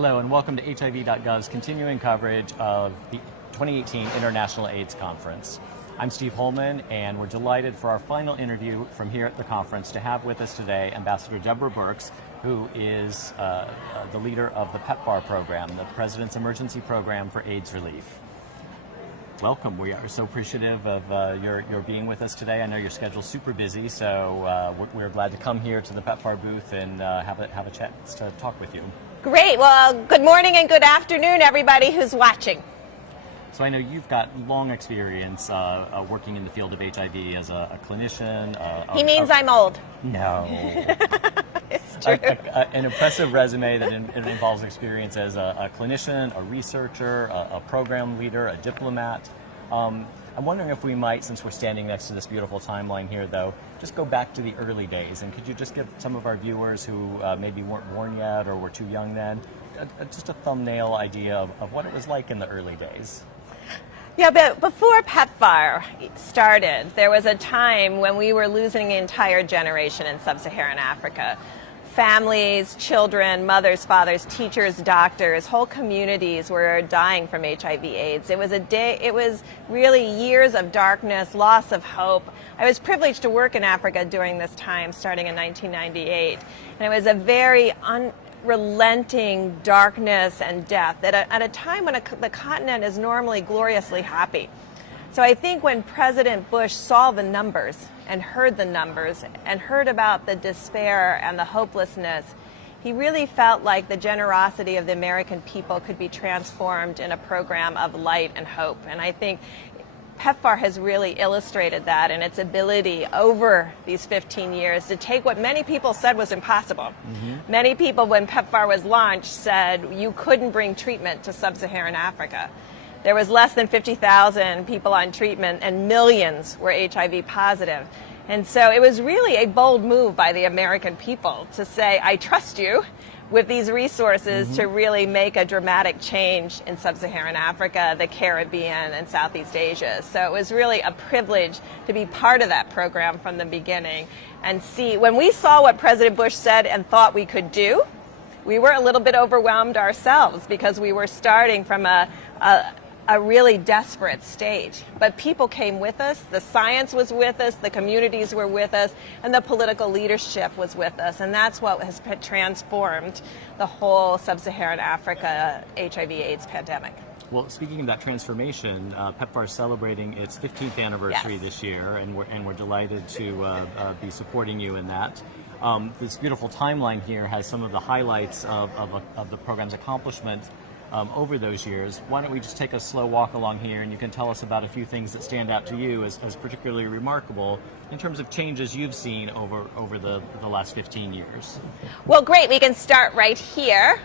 Hello and welcome to HIV.gov's continuing coverage of the 2018 International AIDS Conference. I'm Steve Holman, and we're delighted for our final interview from here at the conference to have with us today Ambassador Deborah Birx, who is the leader of the PEPFAR program, the President's Emergency Program for AIDS Relief. Welcome. We are so appreciative of your being with us today. I know your schedule's super busy, so we're glad to come here to the PEPFAR booth and have a chance to talk with you. Great. Well, good morning and good afternoon, everybody who's watching. So I know you've got long experience working in the field of HIV as a clinician. He means I'm old. No. It's true. An impressive resume that involves experience as a clinician, a researcher, a program leader, a diplomat. I'm wondering if we might, since we're standing next to this beautiful timeline here, though, just go back to the early days. And could you just give some of our viewers who maybe weren't born yet or were too young then, just a thumbnail idea of what it was like in the early days? Yeah, but before PEPFAR started, there was a time when we were losing an entire generation in sub-Saharan Africa. Families, children, mothers, fathers, teachers, doctors, whole communities were dying from HIV/AIDS. It was really years of darkness, loss of hope. I was privileged to work in Africa during this time, starting in 1998, and it was a very unrelenting darkness and death at a time when the continent is normally gloriously happy. So I think when President Bush saw the numbers and heard about the despair and the hopelessness, he really felt like the generosity of the American people could be transformed in a program of light and hope. And I think PEPFAR has really illustrated that in its ability over these 15 years to take what many people said was impossible. Mm-hmm. Many people, when PEPFAR was launched, said you couldn't bring treatment to sub-Saharan Africa. There was less than 50,000 people on treatment and millions were HIV positive. And so it was really a bold move by the American people to say, I trust you with these resources to really make a dramatic change in sub-Saharan Africa, the Caribbean, and Southeast Asia. So it was really a privilege to be part of that program from the beginning and see, when we saw what President Bush said and thought we could do, we were a little bit overwhelmed ourselves because we were starting from a really desperate stage. But people came with us, the science was with us, the communities were with us, and the political leadership was with us. And that's what has transformed the whole sub-Saharan Africa HIV/AIDS pandemic. Well, speaking of that transformation, PEPFAR is celebrating its 15th anniversary this year, and we're delighted to be supporting you in that. This beautiful timeline here has some of the highlights of the program's accomplishment over those years. Why don't we just take a slow walk along here, and you can tell us about a few things that stand out to you as particularly remarkable in terms of changes you've seen over the last 15 years. Well, great. We can start right here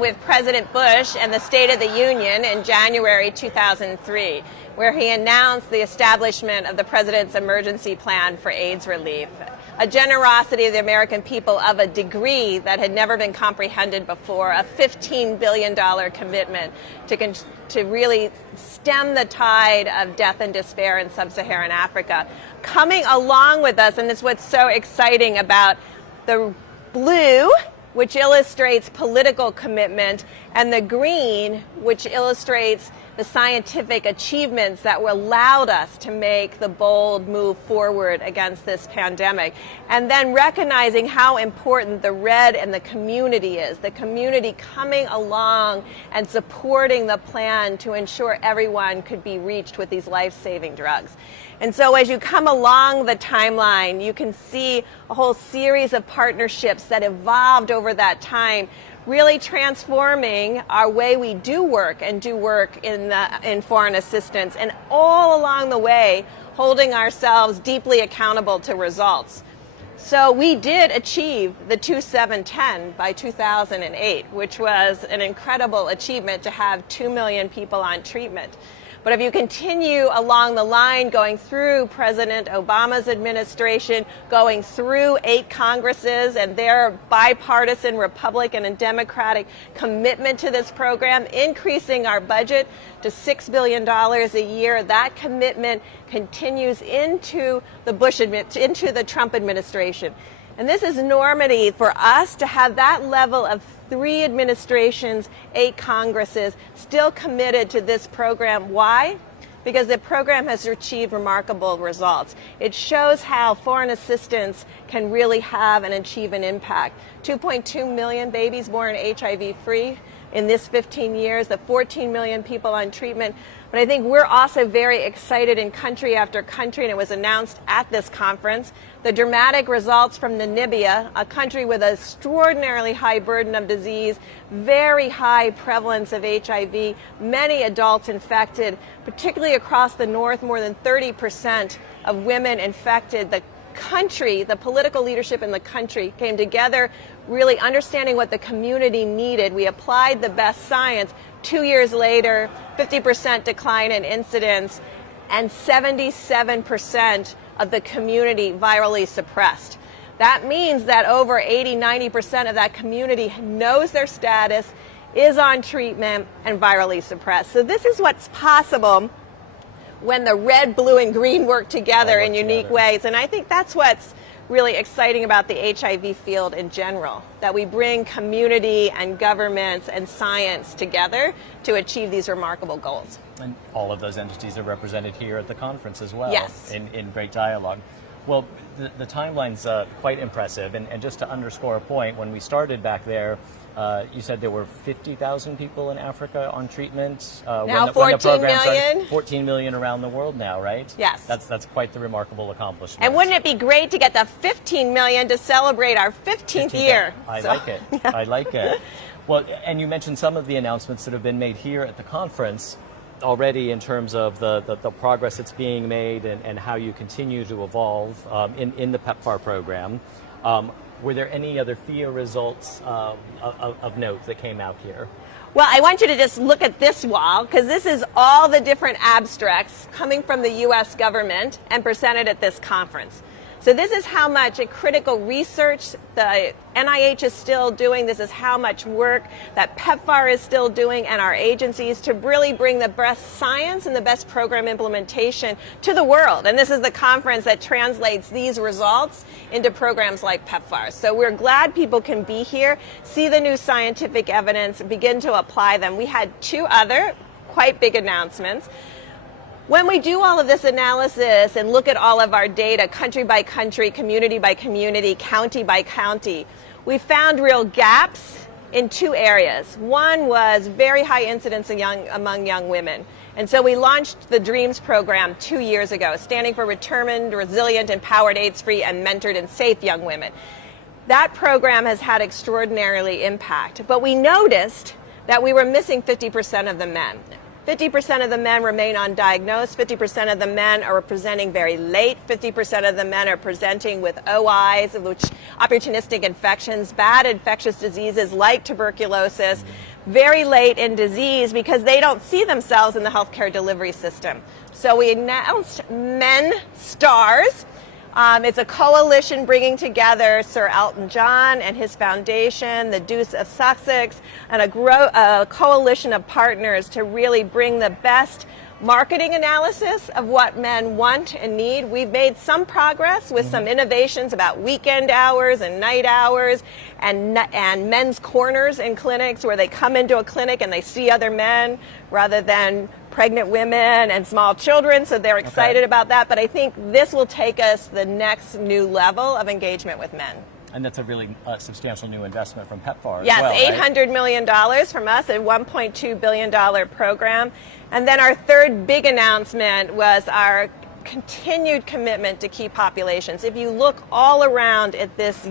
with President Bush and the State of the Union in January 2003, where he announced the establishment of the President's Emergency Plan for AIDS Relief. A generosity of the American people of a degree that had never been comprehended before, a $15 billion commitment to really stem the tide of death and despair in sub-Saharan Africa. Coming along with us, and it's what's so exciting about the blue, which illustrates political commitment, and the green, which illustrates the scientific achievements that allowed us to make the bold move forward against this pandemic. And then recognizing how important the red and the community is, the community coming along and supporting the plan to ensure everyone could be reached with these life-saving drugs. And so as you come along the timeline, you can see a whole series of partnerships that evolved over that time, really transforming our way we do work in foreign assistance, and all along the way holding ourselves deeply accountable to results. So we did achieve the 2-7-10 by 2008, which was an incredible achievement to have 2 million people on treatment. But if you continue along the line, going through President Obama's administration, going through 8 Congresses and their bipartisan Republican and Democratic commitment to this program, increasing our budget to $6 billion a year, that commitment continues into the Trump administration. And this is enormity for us to have that level of 3 administrations, 8 Congresses still committed to this program. Why? Because the program has achieved remarkable results. It shows how foreign assistance can really have and achieve an impact. 2.2 million babies born HIV-free in this 15 years, the 14 million people on treatment. But I think we're also very excited in country after country, and it was announced at this conference, the dramatic results from Namibia, a country with an extraordinarily high burden of disease, very high prevalence of HIV, many adults infected, particularly across the north, more than 30% of women infected. The country, the political leadership in the country came together, really understanding what the community needed. We applied the best science. 2 years later, 50% decline in incidence and 77% of the community virally suppressed. That means that over 80-90% of that community knows their status, is on treatment, and virally suppressed. So this is what's possible when the red, blue, and green work together in unique ways. And I think that's what's really exciting about the HIV field in general, that we bring community and governments and science together to achieve these remarkable goals. And all of those entities are represented here at the conference as well. Yes. In great dialogue. Well, the timeline's quite impressive. And just to underscore a point, when we started back there, you said there were 50,000 people in Africa on treatment. Now 14 million. 14 million around the world now, right? Yes. That's quite the remarkable accomplishment. And wouldn't it be great to get the 15 million to celebrate our 15th year? I like it. I like it. Well, and you mentioned some of the announcements that have been made here at the conference already in terms of the progress that's being made and how you continue to evolve in the PEPFAR program. Were there any other FIA results of note that came out here? Well, I want you to just look at this wall, because this is all the different abstracts coming from the U.S. government and presented at this conference. So this is how much critical research the NIH is still doing. This is how much work that PEPFAR is still doing and our agencies to really bring the best science and the best program implementation to the world. And this is the conference that translates these results into programs like PEPFAR. So we're glad people can be here, see the new scientific evidence, and begin to apply them. We had 2 other quite big announcements. When we do all of this analysis and look at all of our data, country by country, community by community, county by county, we found real gaps in 2 areas. One was very high incidence among young women. And so we launched the DREAMS program 2 years ago, standing for Determined, Resilient, Empowered, AIDS-Free, and Mentored and Safe Young Women. That program has had extraordinarily impact. But we noticed that we were missing 50% of the men. 50% of the men remain undiagnosed, 50% of the men are presenting very late, 50% of the men are presenting with OIs, which opportunistic infections, bad infectious diseases like tuberculosis, very late in disease because they don't see themselves in the healthcare delivery system. So we announced Men Stars. It's a coalition bringing together Sir Elton John and his foundation, the Dukes of Sussex, and a coalition of partners to really bring the best marketing analysis of what men want and need. We've made some progress with some innovations about weekend hours and night hours and men's corners in clinics where they come into a clinic and they see other men rather than pregnant women and small children, so they're excited about that. But I think this will take us the next new level of engagement with men. And that's a really substantial new investment from PEPFAR yes, as well, $800 million from us, a $1.2 billion program. And then our third big announcement was our continued commitment to key populations. If you look all around at this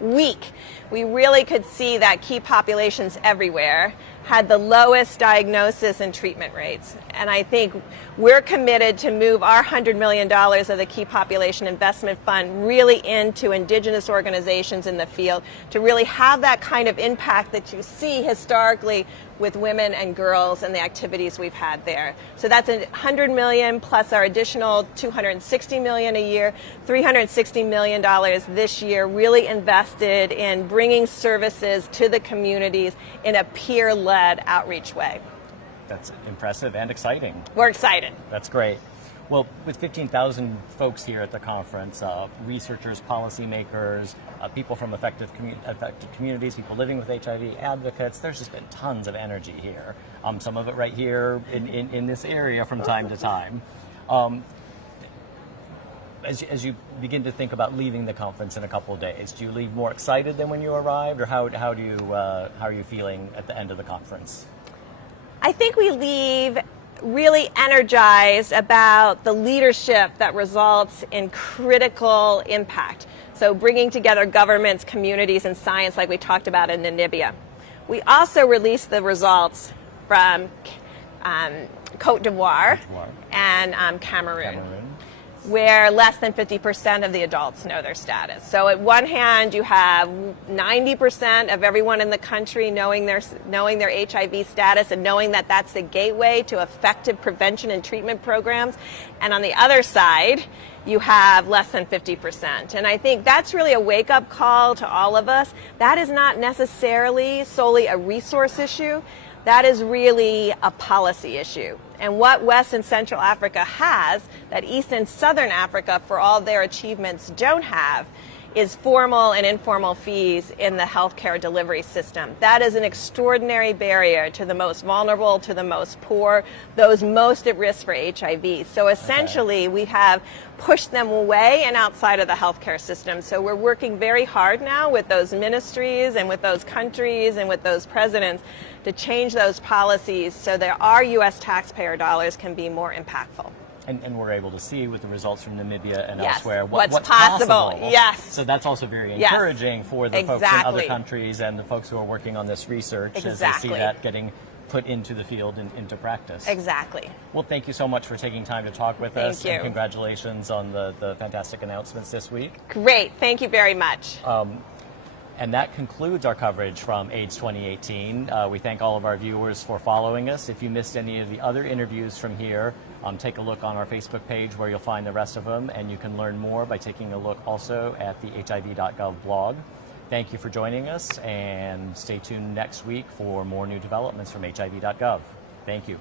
week, we really could see that key populations everywhere had the lowest diagnosis and treatment rates. And I think we're committed to move our $100 million of the Key Population Investment Fund really into indigenous organizations in the field to really have that kind of impact that you see historically with women and girls and the activities we've had there. So that's $100 million plus our additional $260 million a year, $360 million this year, really invested in bringing services to the communities in a peer-led outreach way. That's impressive and exciting. We're excited. That's great. Well, with 15,000 folks here at the conference, researchers, policymakers, people from affected communities, people living with HIV, advocates, there's just been tons of energy here. Some of it right here in this area from time to time. As you begin to think about leaving the conference in a couple of days, do you leave more excited than when you arrived, or how are you feeling at the end of the conference? I think we leave really energized about the leadership that results in critical impact. So bringing together governments, communities, and science like we talked about in Namibia. We also released the results from Côte d'Ivoire and Cameroon, where less than 50% of the adults know their status. So at one hand, you have 90% of everyone in the country knowing their HIV status and knowing that that's the gateway to effective prevention and treatment programs. And on the other side, you have less than 50%. And I think that's really a wake-up call to all of us. That is not necessarily solely a resource issue. That is really a policy issue. And what West and Central Africa has that East and Southern Africa, for all their achievements, don't have is formal and informal fees in the healthcare delivery system. That is an extraordinary barrier to the most vulnerable, to the most poor, those most at risk for HIV. So essentially, we have pushed them away and outside of the healthcare system. So we're working very hard now with those ministries and with those countries and with those presidents to change those policies so that our U.S. taxpayer dollars can be more impactful. And we're able to see with the results from Namibia and yes. elsewhere what's possible. Yes. So that's also very encouraging for the folks in other countries and the folks who are working on this research as they see that getting put into the field and into practice. Exactly. Well, thank you so much for taking time to talk with us. Thank you. And congratulations on the fantastic announcements this week. Great. Thank you very much. And that concludes our coverage from AIDS 2018. We thank all of our viewers for following us. If you missed any of the other interviews from here, take a look on our Facebook page where you'll find the rest of them, and you can learn more by taking a look also at the HIV.gov blog. Thank you for joining us, and stay tuned next week for more new developments from HIV.gov. Thank you.